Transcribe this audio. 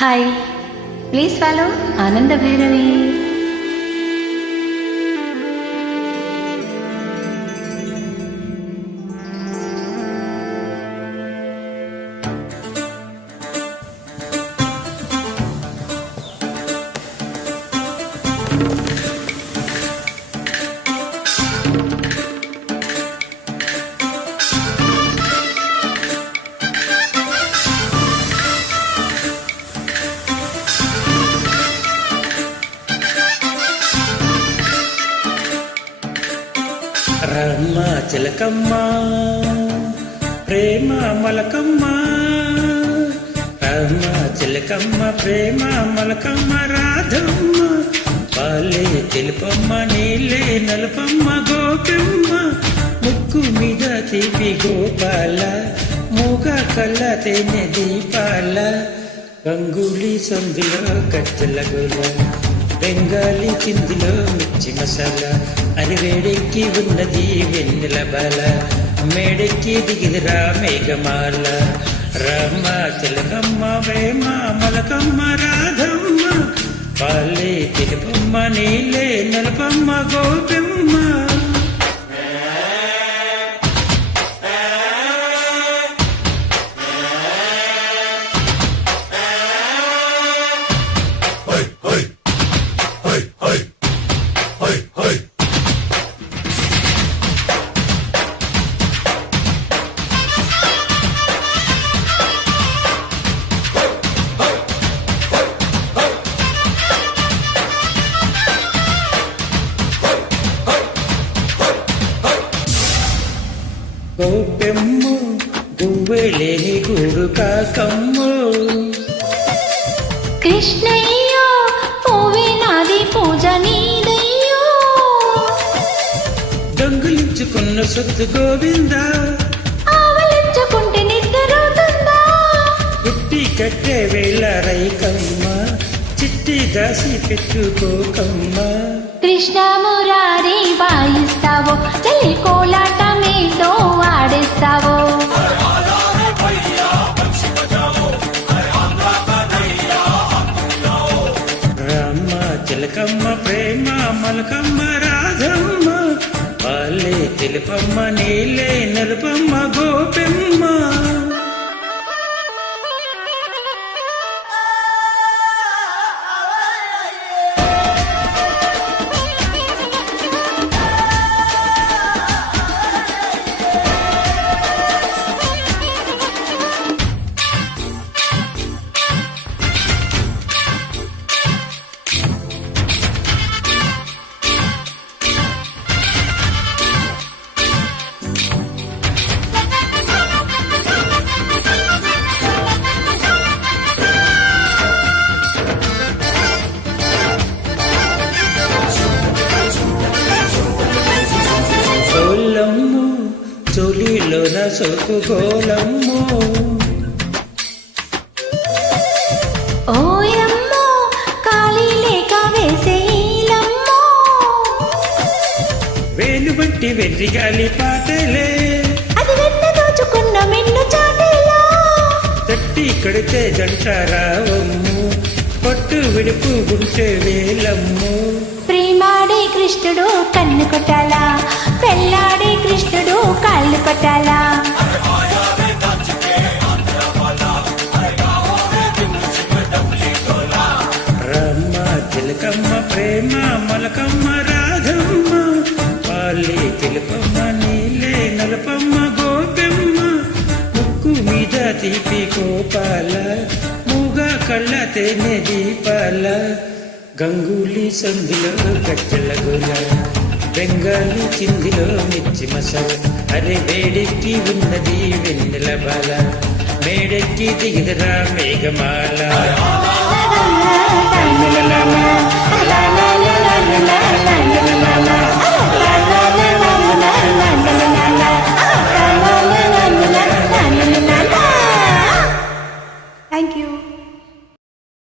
Hi, please follow ఆనంద భైరవి. రమ్మ చిలకమ్మ ప్రేమ మలకమ్మ, రమ్మ చిలకమ్మ ప్రేమ మలకమ్మ, రాధమ్మ పాలే తెలుపమ్మ నీలే నలుపమ్మ, గోపెమ్మ ముక్కు మీద తీపి గోపాల, మూగ కళ్ళ తేనె దీపాల, గంగూలీ సందులో కట్టెల గోల, బెంగాలీ చిందిలో మిర్చి మసాలా, అది వేడెక్కి ఉన్నది వెన్నెల బాల, మేడెక్కి దిగిదిరా మేఘమాల, రామ తిలకమ్మ ప్రేమ మలకమ్మ, రాధమ్మ పాలే తెలుపమ్మ నీలే నలుపమ్మ, గోపెమ్మ. గోపెమ్ము గువ్వెలేని గూడు కాకమ్ము, కృష్ణయ్యో పూవే నాది పూజ నీదయ్యో, దొంగిలించుకున్న సొత్తు గోవింద, ఆవలించుకుంటే నిద్రవుతుందా, పుట్టి కట్టే వేళ రైకమ్మ, చిట్టి దాసి పెట్టుకోకమ్మ, కృష్ణ మురారి వాయిస్తావో, చలి కోలాటమేదో ఆడిస్తావో, రామ చిలకమ్మ ప్రేమ మలకమ్మ, రాధమ్మ పాలే తెలుపమ్మ నీలే నలుపమ్మ, గోపెమ్మ. గోలమ్ము చొలిలోన సోకు గోలమ్ము, ఓయమ్మో ఖాళీ లేక వేసేయిలమ్మో, వేలు బట్టి వెర్రిగాలి పాటలే, అది వెన్న దోచుకున్న మెన్ను చాటేలా, తట్టి కడితే జంట రావమ్ము, పట్టు విడుపు ఉంటే వేలమ్ము, ప్రేమాడే కృష్ణుడు కన్ను కొట్టాలా, పెళ్ళాడే కృష్ణుడు కాళ్ళు కొట్టాలా, రమ్మ చిలకమ్మ ప్రేమ మలకమ్మ, రాధమ్మ పాలే తెలుపమ్మ నీలే నలుపమ్మ, గోపెమ్మ ముక్కు మీద తీపి గోపాల, మూగ కళ్ళ తేనె దీపాల, గంగూలీ సంధిలో కట్టెల గోల, బెంగాలీ చిందిలో మిర్చి మసాల, అరే వేడెక్కి ఉన్నది వెన్నెల బాల, మేడెక్కి దిగిదరా మేఘమాల. లా లా లా లా లా లా లా లా.